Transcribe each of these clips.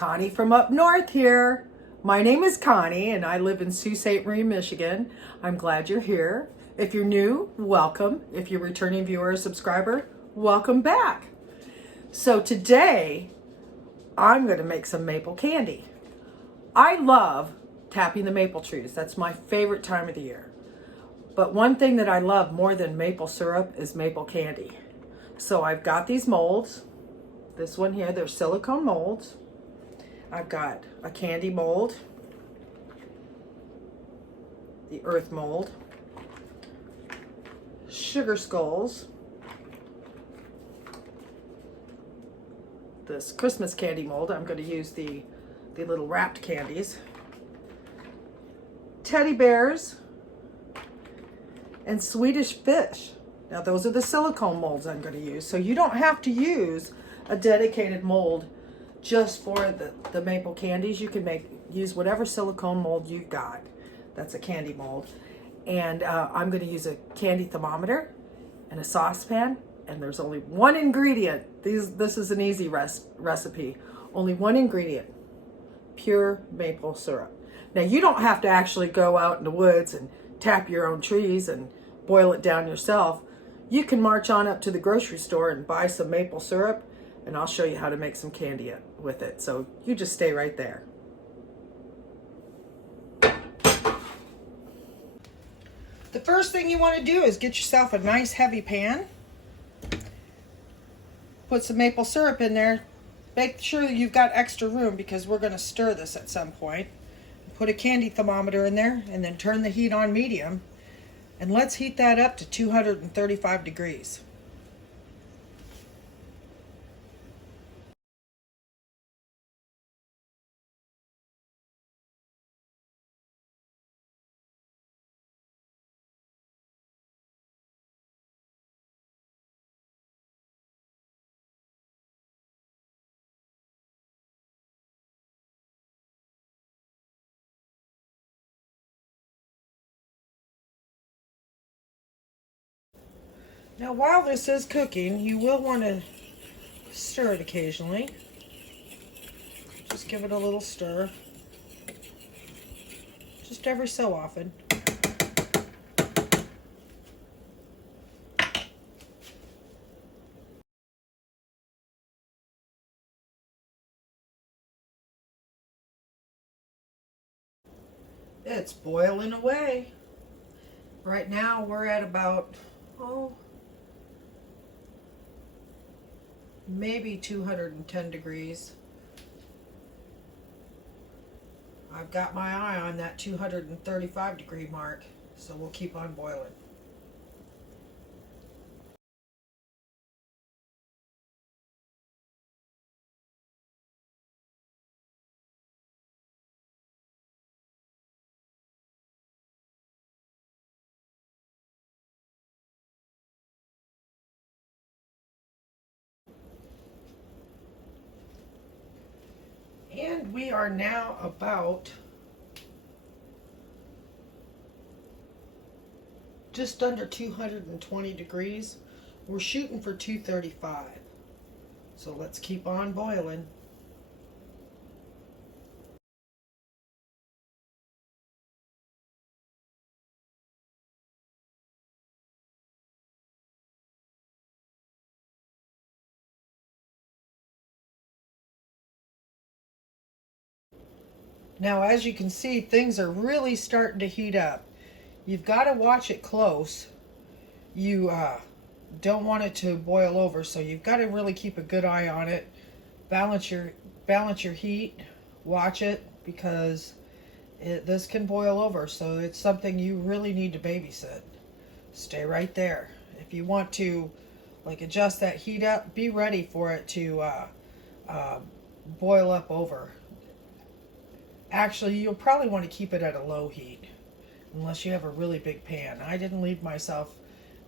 Connie from up north here. My name is Connie and I live in Sault Ste. Marie, Michigan. I'm glad you're here. If you're new, welcome. If you're a returning viewer or subscriber, welcome back. So today, I'm going to make some maple candy. I love tapping the maple trees. That's my favorite time of the year. But one thing that I love more than maple syrup is maple candy. So I've got these molds. This one here, they're silicone molds. I've got a candy mold, the earth mold, sugar skulls, this Christmas candy mold. I'm going to use the little wrapped candies, teddy bears, and Swedish fish. Now those are the silicone molds I'm going to use. So you don't have to use a dedicated mold just for the maple candies. You can use whatever silicone mold you've got. That's a candy mold. And I'm going to use a candy thermometer and a saucepan. And there's only one ingredient. This is an easy recipe. Only one ingredient. Pure maple syrup. Now you don't have to actually go out in the woods and tap your own trees and boil it down yourself. You can march on up to the grocery store and buy some maple syrup, and I'll show you how to make some candy with it. So you just stay right there. The first thing you want to do is get yourself a nice heavy pan. Put some maple syrup in there. Make sure that you've got extra room because we're going to stir this at some point. Put a candy thermometer in there and then turn the heat on medium. And let's heat that up to 235 degrees. Now while this is cooking, you will want to stir it occasionally. Just give it a little stir. Just every so often. It's boiling away. Right now we're at about, maybe 210 degrees. I've got my eye on that 235 degree mark, so we'll keep on boiling. And we are now about just under 220 degrees. We're shooting for 235. So let's keep on boiling. Now, as you can see, things are really starting to heat up. You've got to watch it close. You don't want it to boil over, so you've got to really keep a good eye on it. Balance your heat. Watch it because this can boil over. So it's something you really need to babysit. Stay right there. If you want to, adjust that heat up, be ready for it to boil up over. Actually, you'll probably want to keep it at a low heat unless you have a really big pan. I didn't leave myself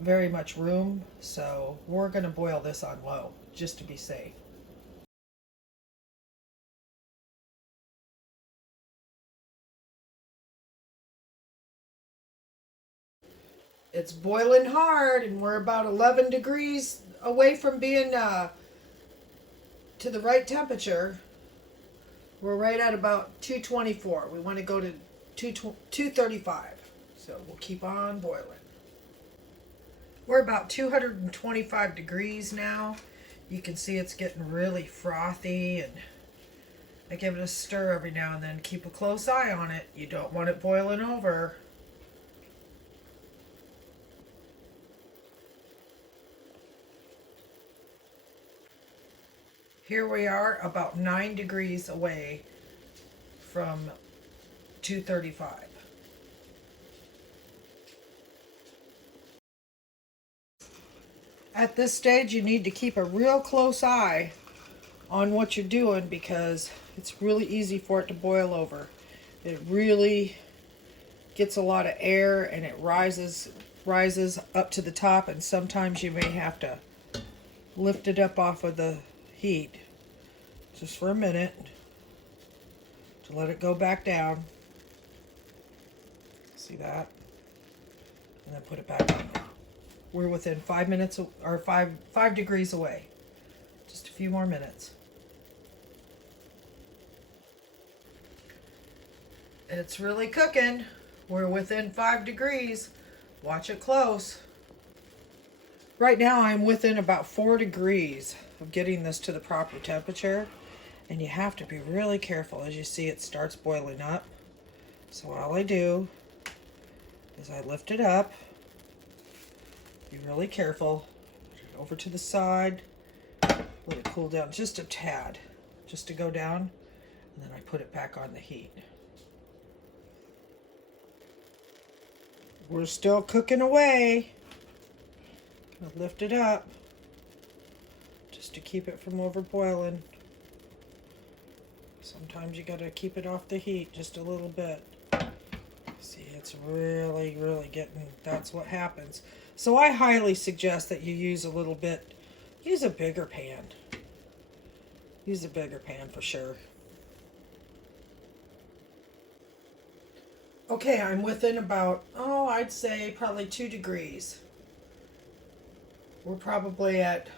very much room, so we're going to boil this on low just to be safe. It's boiling hard and we're about 11 degrees away from being to the right temperature. We're right at about 224. We want to go to 235. So we'll keep on boiling. We're about 225 degrees now. You can see it's getting really frothy, and I give it a stir every now and then. Keep a close eye on it. You don't want it boiling over. Here we are about 9 degrees away from 235. At this stage, you need to keep a real close eye on what you're doing because it's really easy for it to boil over. It really gets a lot of air and it rises up to the top, and sometimes you may have to lift it up off of the heat just for a minute to let it go back down. See that? And then put it back on. We're within 5 minutes or 5 degrees away. Just a few more minutes. It's really cooking. We're within 5 degrees. Watch it close. Right now I'm within about 4 degrees of getting this to the proper temperature, and you have to be really careful. As you see, it starts boiling up. So all I do is I lift it up. Be really careful. Put it over to the side. Let it cool down just a tad, just to go down, and then I put it back on the heat. We're still cooking away. Gonna lift it up just to keep it from over boiling. Sometimes you gotta keep it off the heat just a little bit. See, it's really getting, that's what happens. So I highly suggest that you use a bigger pan. Use a bigger pan for sure. Okay, I'm within about, I'd say probably 2 degrees. We're probably at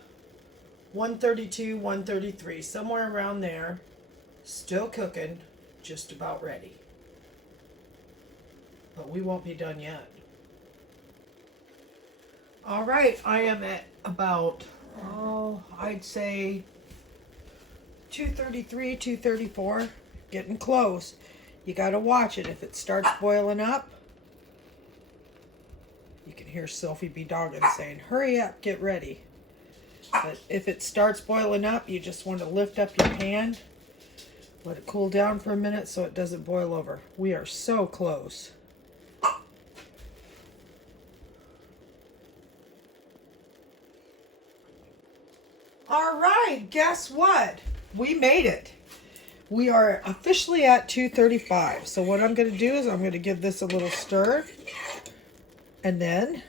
132, 133, somewhere around there. Still cooking, just about ready. But we won't be done yet. All right, I am at about, I'd say 233, 234, getting close. You got to watch it. If it starts boiling up, you can hear Sophie B. Doggins saying, hurry up, get ready. But if it starts boiling up, you just want to lift up your pan, let it cool down for a minute so it doesn't boil over. We are so close. All right, guess what? We made it. We are officially at 235. So what I'm going to do is I'm going to give this a little stir. And then,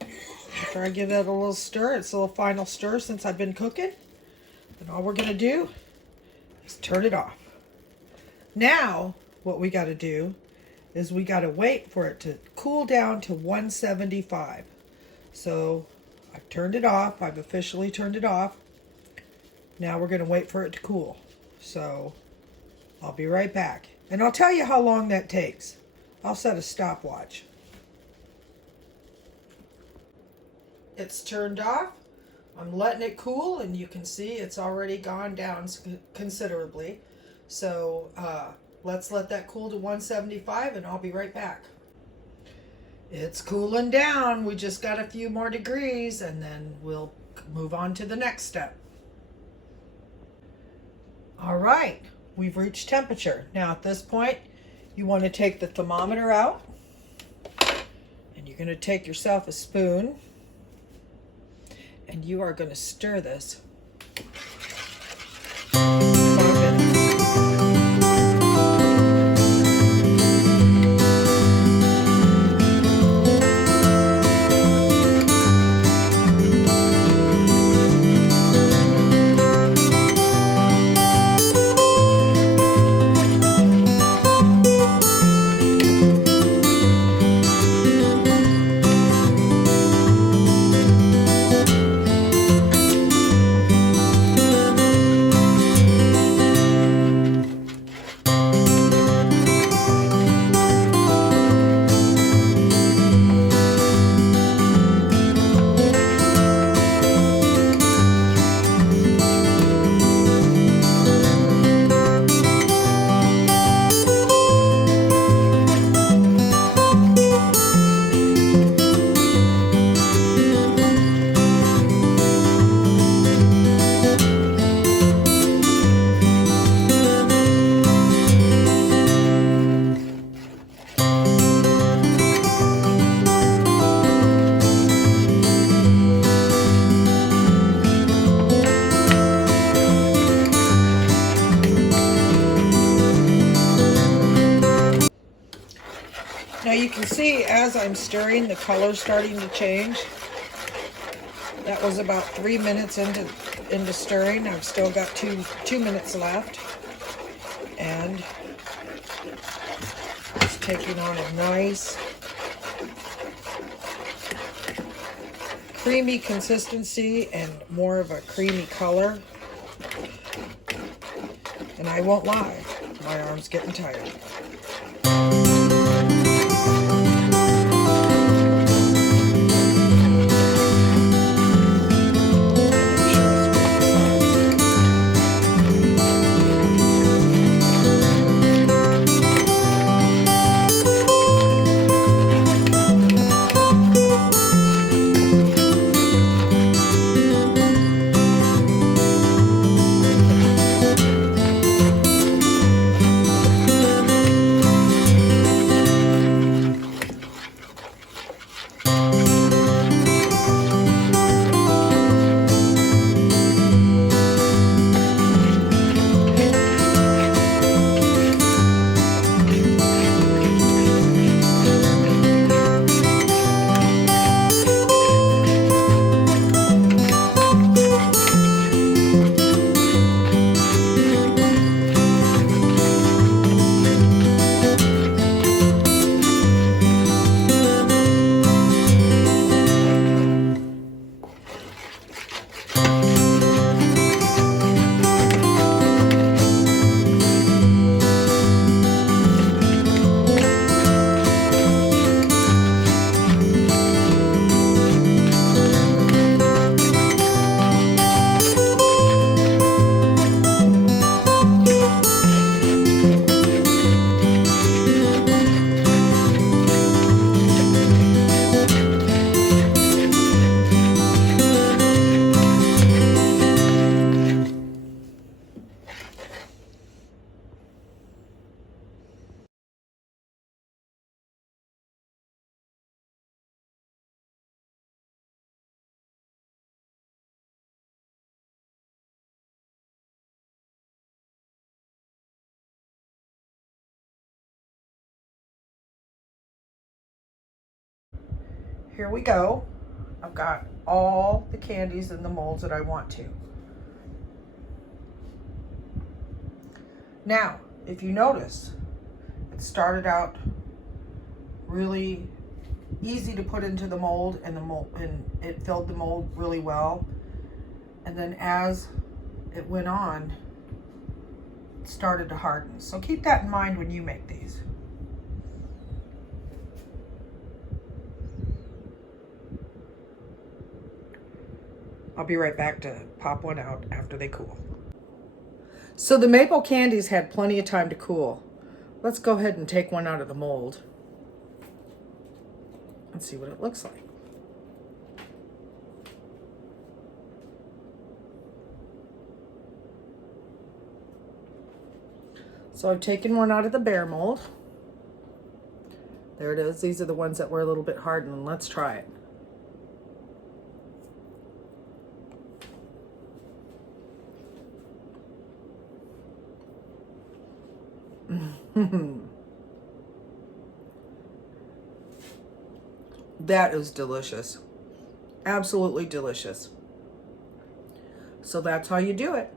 after I give that a little stir, it's a little final stir since I've been cooking. Then all we're going to do is turn it off. Now, what we got to do is we got to wait for it to cool down to 175. So I've turned it off. I've officially turned it off. Now we're going to wait for it to cool. So I'll be right back. And I'll tell you how long that takes. I'll set a stopwatch. It's turned off. I'm letting it cool, and you can see it's already gone down considerably. So let's let that cool to 175, and I'll be right back. It's cooling down. We just got a few more degrees, and then we'll move on to the next step. All right, we've reached temperature. Now at this point, you want to take the thermometer out, and you're going to take yourself a spoon, and you are going to stir this. can see as I'm stirring, the color's starting to change. That was about 3 minutes into stirring. I've still got two minutes left. And it's taking on a nice creamy consistency and more of a creamy color. And I won't lie, my arm's getting tired. Here we go. I've got all the candies in the molds that I want to. Now, if you notice, it started out really easy to put into the mold, and it filled the mold really well. And then as it went on, it started to harden. So keep that in mind when you make these. I'll be right back to pop one out after they cool. So the maple candies had plenty of time to cool. Let's go ahead and take one out of the mold and see what it looks like. So I've taken one out of the bare mold. There it is. These are the ones that were a little bit hardened. Let's try it. That is delicious. Absolutely delicious. So that's how you do it.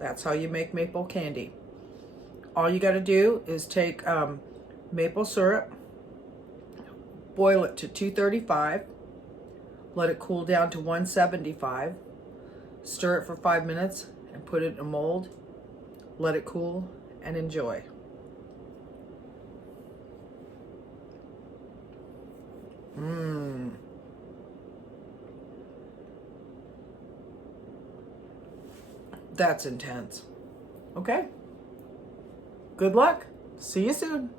That's how you make maple candy. All you got to do is take maple syrup, boil it to 235, let it cool down to 175, stir it for 5 minutes, and put it in a mold. Let it cool and enjoy. That's intense. Okay. Good luck. See you soon.